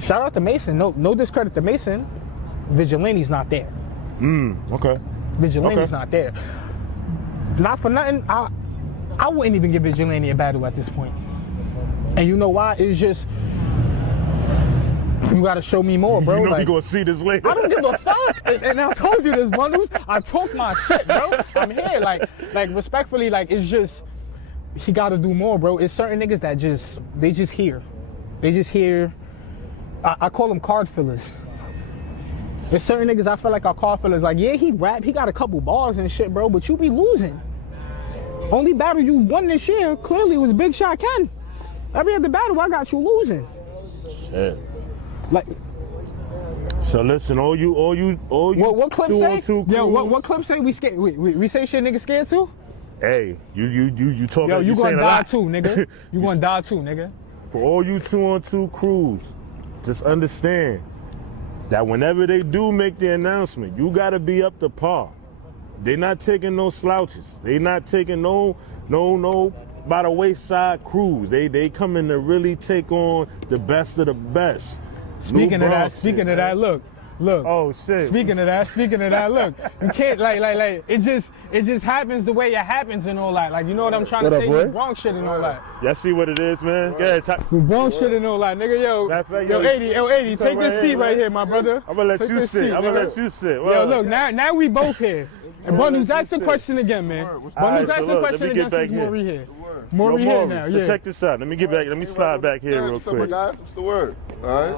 shout out to Mason. No discredit to Mason. Vigilante's not there. Okay. Vigilante's not there. Not for nothing. I wouldn't even give Vigilante a battle at this point. And you know why? It's just, you gotta show me more, bro. You know you gonna see this later. I don't give a fuck. And I told you this, Bundles. I talk my shit, bro. I'm here, like respectfully, like it's just, he gotta do more, bro. It's certain niggas that they just here. They just here. I call them card fillers. There's certain niggas I feel like are card fillers. Like, yeah, he rap, he got a couple bars and shit, bro, but you be losing. Only battle you won this year clearly was Big Shot Ken. Every other battle I got you losing. Shit. Like, so listen, all you what clip say? Yo, what clip say we scared? We say shit niggas scared too? Hey, you talking? Yo, you gonna die too, nigga. You gonna die too, nigga. For all you 2-on-2 crews, just understand that whenever they do make the announcement, you gotta be up to par. They not taking no slouches. They not taking no by the wayside crews. They coming to really take on the best of the best. Speaking of that, look. Oh shit. Speaking of that, look. You can't like it just happens the way it happens and all that. Like, you know what I'm trying to say? Boy? Bronx shit and all that. Y'all see what it is, man? Go ahead, The Bronx shit and all that, nigga. Yo, 80, take this seat right here, my brother. I'm gonna let you sit. Yo, look, now we both here. And Bundles, ask the question again, man. Bundles, ask the question again since Maury here. Maury here now, so check this out. Let me slide back here real quick. What's the word? All right.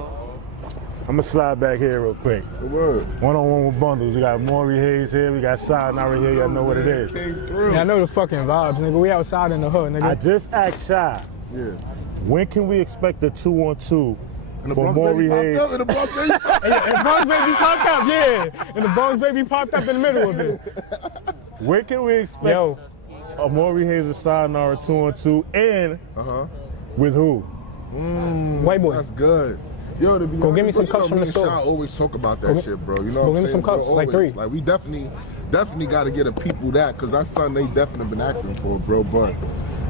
I'm gonna slide back here real quick. The word. One-on-one with Bundles. We got Maury Hayes here. We got Shyanara here. Y'all know what it is. Yeah, I know the fucking vibes, nigga. We outside in the hood, nigga. I just asked Shy. Yeah. When can we expect the 2-on-2 for Maury Hayes? And the Bronx baby popped up. And the Bronx baby popped up, yeah. And the Bronx baby popped up in the middle of it. When can we expect a Maury Hayes and Shyanara 2-on-2 and with who? White boy. That's good. Yo, to be go honest, give me some cups from the store. I always talk about that shit, bro. You know what I'm saying? Go give me some cups, like 3. Like, we definitely got to get a people that, because that's something they definitely been asking for, bro. But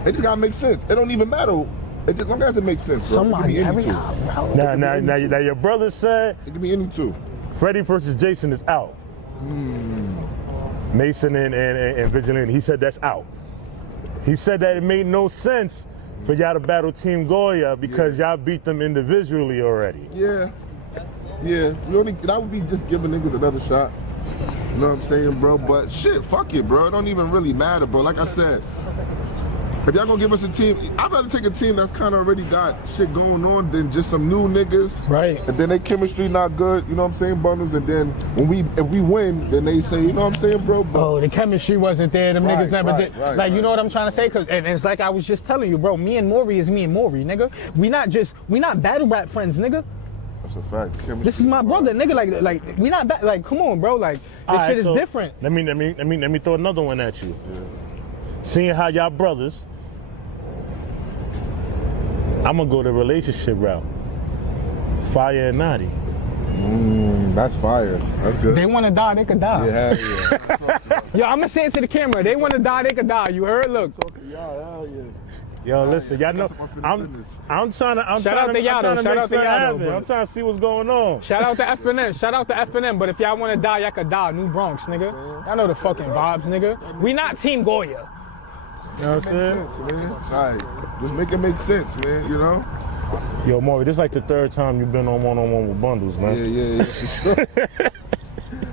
it just got to make sense. It don't even matter. It just, long as it makes sense, bro. Somebody, now your brother said it could be any two. Freddie versus Jason is out. Mason and Vigilante. He said that's out. He said that it made no sense for y'all to battle Team Goya because y'all beat them individually already. Yeah. That would be just giving niggas another shot. You know what I'm saying, bro? But shit, fuck it, bro. It don't even really matter, bro. Like I said, if y'all gonna give us a team, I'd rather take a team that's kind of already got shit going on than just some new niggas. Right. And then they chemistry not good, you know what I'm saying, Bundles? And then if we win, then they say, you know what I'm saying, bro? But oh, the chemistry wasn't there. Them niggas never did. Right, you know what I'm trying to say? And it's like I was just telling you, bro. Me and Maury is me and Maury, nigga. We not battle rap friends, nigga. That's a fact. Chemistry, this is my brother, nigga. Like we not like. Come on, bro. Like this shit is different. Let me throw another one at you. Yeah. Seeing how y'all brothers. I'm gonna go the relationship route. Fire and Naughty. That's fire. That's good. They wanna die, they could die. Yeah. Yo, I'm gonna say it to the camera. They wanna die, they could die. You heard? Look. Yeah. Yo, listen, y'all know I'm trying to Shout out to Yato. Shout out to Yato. I'm trying to see what's going on. Shout out to FNM. Shout out to FNM. But if y'all want to die, y'all could die. New Bronx, nigga. Y'all know the fucking vibes, nigga. We not Team Goya. You know what I'm saying? Sense, man. Like, just make it make sense, man. You know. Yo, Maury, this is like the third time you've been on one-on-one with Bundles, man. Yeah.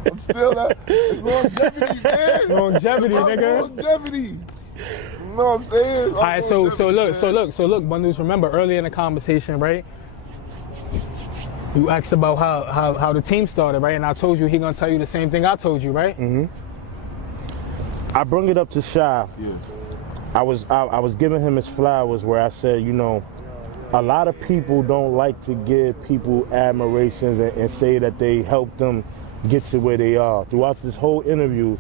I'm still at longevity, man. Longevity, nigga. Longevity. You know what I'm saying? All right, so look, Bundles. Remember earlier in the conversation, right? You asked about how the team started, right? And I told you he gonna tell you the same thing I told you, right? Mm-hmm. I brought it up to Shy. Yeah. I was giving him his flowers where I said, you know, a lot of people don't like to give people admirations and say that they helped them get to where they are. Throughout this whole interview,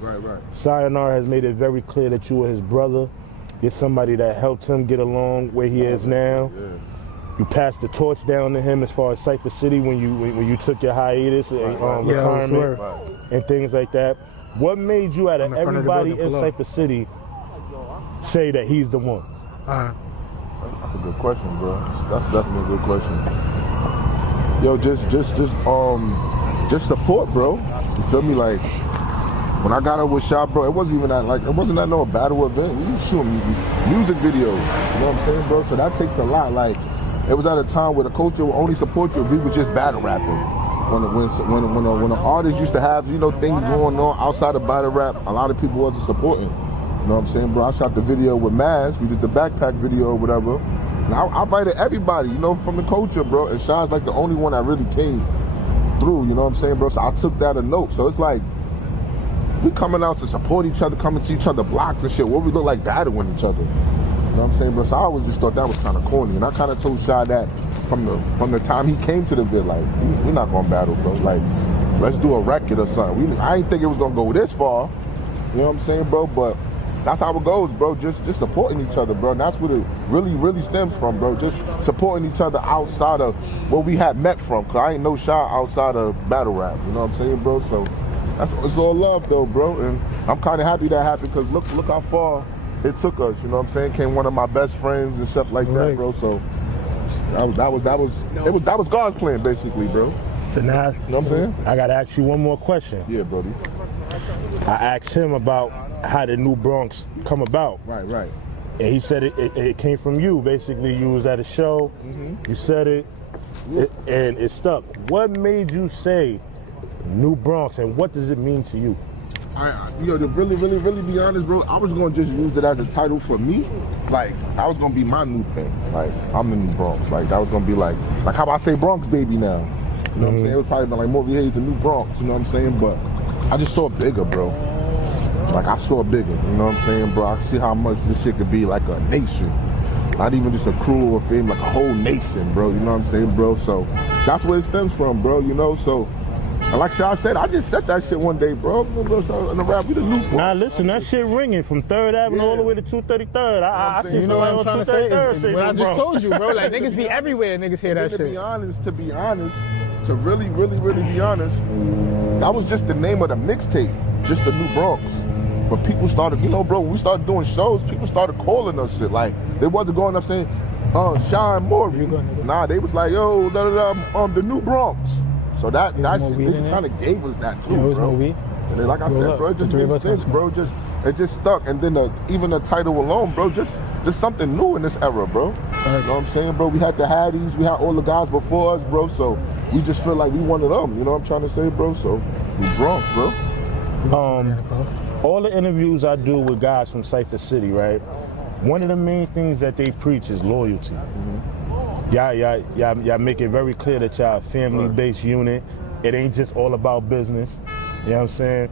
Shyanara has made it very clear that you were his brother. You're somebody that helped him get along where he is now. Yeah. You passed the torch down to him as far as Cypher City when you took your hiatus and retirement and things like that. What made you, out of everybody in Cypher City, say that he's the one? That's a good question, bro. That's definitely a good question. Yo, just support, bro. You feel me? Like, when I got up with Shy, bro, it wasn't that no battle event. We was shooting music videos. You know what I'm saying, bro? So that takes a lot. Like, it was at a time where the culture would only support you if we was just battle rapping. When an artist used to have, you know, things going on outside of battle rap, a lot of people wasn't supporting. You know what I'm saying, bro? I shot the video with Maz. We did the backpack video or whatever. And I invited everybody, you know, from the culture, bro. And Shy's like the only one that really came through, you know what I'm saying, bro? So I took that a note. So it's like, we coming out to support each other, coming to each other blocks and shit. What we look like battling each other. You know what I'm saying, bro? So I always just thought that was kind of corny. And I kind of told Shy that from the time he came to the vid, like, we're not going to battle, bro. Like, let's do a record or something. I didn't think it was going to go this far. You know what I'm saying, bro? But that's how it goes, bro. Just supporting each other, bro. And that's what it really, really stems from, bro. Just supporting each other outside of where we had met from. Because I ain't no Shy outside of battle rap. You know what I'm saying, bro? So it's all love, though, bro. And I'm kind of happy that happened because look how far it took us. You know what I'm saying? Came one of my best friends and stuff like that, bro. So that was God's plan, basically, bro. So now, you know what I'm saying? I got to ask you one more question. Yeah, brody. I asked him about how the New Bronx come about. Right. And he said it came from you. Basically, you was at a show, you said it, and it stuck. What made you say New Bronx, and what does it mean to you? To really be honest, bro, I was gonna just use it as a title for me. Like, that was gonna be my new thing. Like, I'm the New Bronx. Like, that was gonna be like how I say Bronx baby now. You know what I'm saying? It was probably been like Maury Hayes, the New Bronx. You know what I'm saying? But I just saw bigger, bro. Like, I saw bigger. You know what I'm saying, bro? I see how much this shit could be like a nation. Not even just a crew or fame, like a whole nation, bro. You know what I'm saying, bro? So that's where it stems from, bro. You know, so. And like I said, I just said that shit one day, bro. In the rap, we the New Bronx. Nah, listen, that shit ringing from 3rd Avenue all the way to 233rd. I see somebody on 233rd. What I just told you, bro. Like, niggas be everywhere, niggas hear that shit. To be honest, to really be honest, that was just the name of the mixtape, just the New Bronx. But people started, you know, bro, when we started doing shows, people started calling us shit. Like, they wasn't going up saying, Shy and Maury. Nah, they was like, yo, the New Bronx. So that shit, they just kind of gave us that too, bro. And then, like I said, bro, it just made sense, bro. It just stuck. And then even the title alone, bro, just something new in this era, bro. You know what I'm saying, bro? We had the Haddies, we had all the guys before us, bro. So we just feel like we one of them. You know what I'm trying to say, bro? So we Bronx, bro. All the interviews I do with guys from Cypher City, right? One of the main things that they preach is loyalty. Y'all make it very clear that y'all a family-based unit. It ain't just all about business. You know what I'm saying?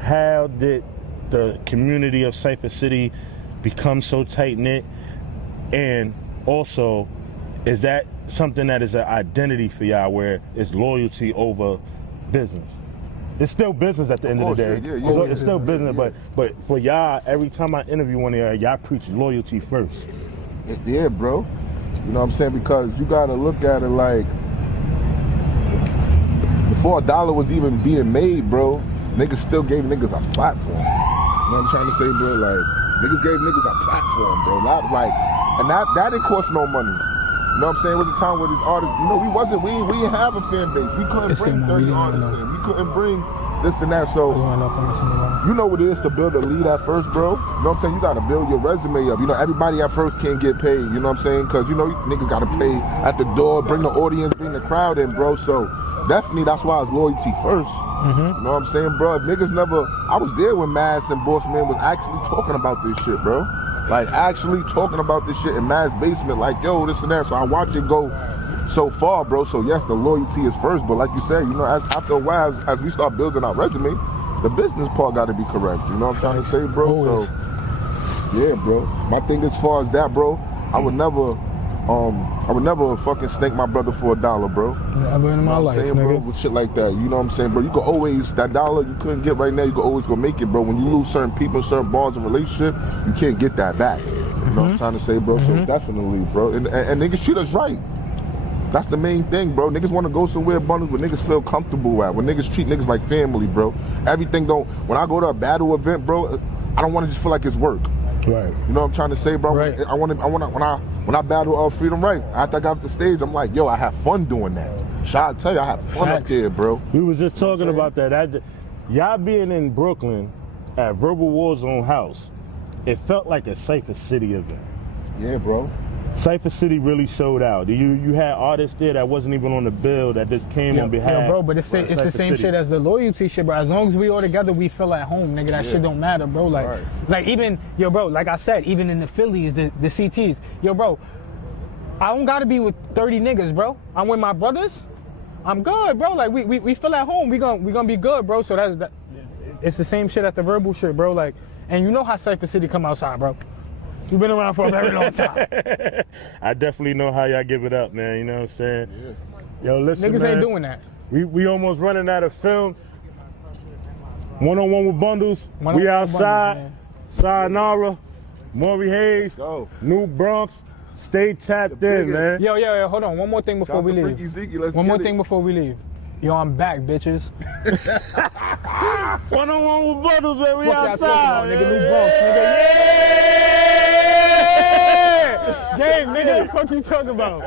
How did the community of Cypher City become so tight-knit? And also, is that something that is an identity for y'all where it's loyalty over business? It's still business at the end of the day. It's still business, but for y'all, every time I interview one of y'all preach loyalty first. Yeah, bro. You know what I'm saying? Because you gotta look at it like, before $1 was even being made, bro, niggas still gave niggas a platform. know what I'm trying to say, bro? Like, niggas gave niggas a platform, bro. Like, and that didn't cost no money. You know what I'm saying? It was a time where these artists, you know, we didn't have a fan base. We couldn't bring 30 artists in. We couldn't bring this and that. So, you know what it is to build a lead at first, bro. You know what I'm saying? You gotta build your resume up. You know, everybody at first can't get paid. You know what I'm saying? Because, you know, niggas gotta pay at the door, bring the audience, bring the crowd in, bro. So, definitely that's why it's loyalty first. You know what I'm saying, bro? If niggas never, I was there when Mass and Boss Man was actually talking about this shit, bro. Like, actually talking about this shit in Mass' basement, like, yo, this and that. So I watch it go so far, bro. So yes, the loyalty is first, but like you said, you know, after a while, as we start building our resume, the business part got to be correct. You know what I'm trying to say, bro? Always. So yeah, bro. My thing as far as that, bro, I would never fucking snake my brother for $1, bro. Never in my life, saying, nigga. bro, with shit like that. You know what I'm saying, bro? You could always, that $1 you couldn't get right now, you could always go make it, bro. When you lose certain people, certain bonds in relationship, you can't get that back. You know what I'm trying to say, bro? So definitely, bro. And niggas treat us right. That's the main thing, bro. Niggas want to go somewhere bundles where niggas feel comfortable at. When niggas treat niggas like family, bro. Everything don't, when I go to a battle event, bro, I don't want to just feel like it's work. Right. You know what I'm trying to say, bro? Right. I want to, when I battle Freedom Right, after I got off the stage, I'm like, yo, I have fun doing that. I tell you, I have fun up there, bro. We was just talking about that. Y'all being in Brooklyn at Verbal Warzone House, it felt like a Cypher City event. Yeah, bro. Cypher City really showed out. You had artists there that wasn't even on the bill that just came on behalf. Yeah, bro, but it's the same shit as the loyalty shit, bro. As long as we all together, we feel at home, nigga. That shit don't matter, bro. Like even, yo, bro, like I said, even in the Phillies, the CTs, yo, bro, I don't gotta be with 30 niggas, bro. I'm with my brothers. I'm good, bro. Like we feel at home. We gonna be good, bro. So that. It's the same shit at the Verbal shit, bro. Like, and you know how Cypher City come outside, bro. You've been around for a very long time. I definitely know how y'all give it up, man. You know what I'm saying? Yeah. Yo, listen, niggas man, ain't doing that. We almost running out of film. One-on-one with Bundles. We outside. Shyanara, Maury Hayes, New Bronx. Stay tapped in, man. Yo, hold on. One more thing before we leave. One more thing before we leave. Yo, I'm back, bitches. One-on-one with Bundles, man. We outside. About, nigga. New Bronx, nigga. Yeah! Game, nigga. What the fuck you talking about?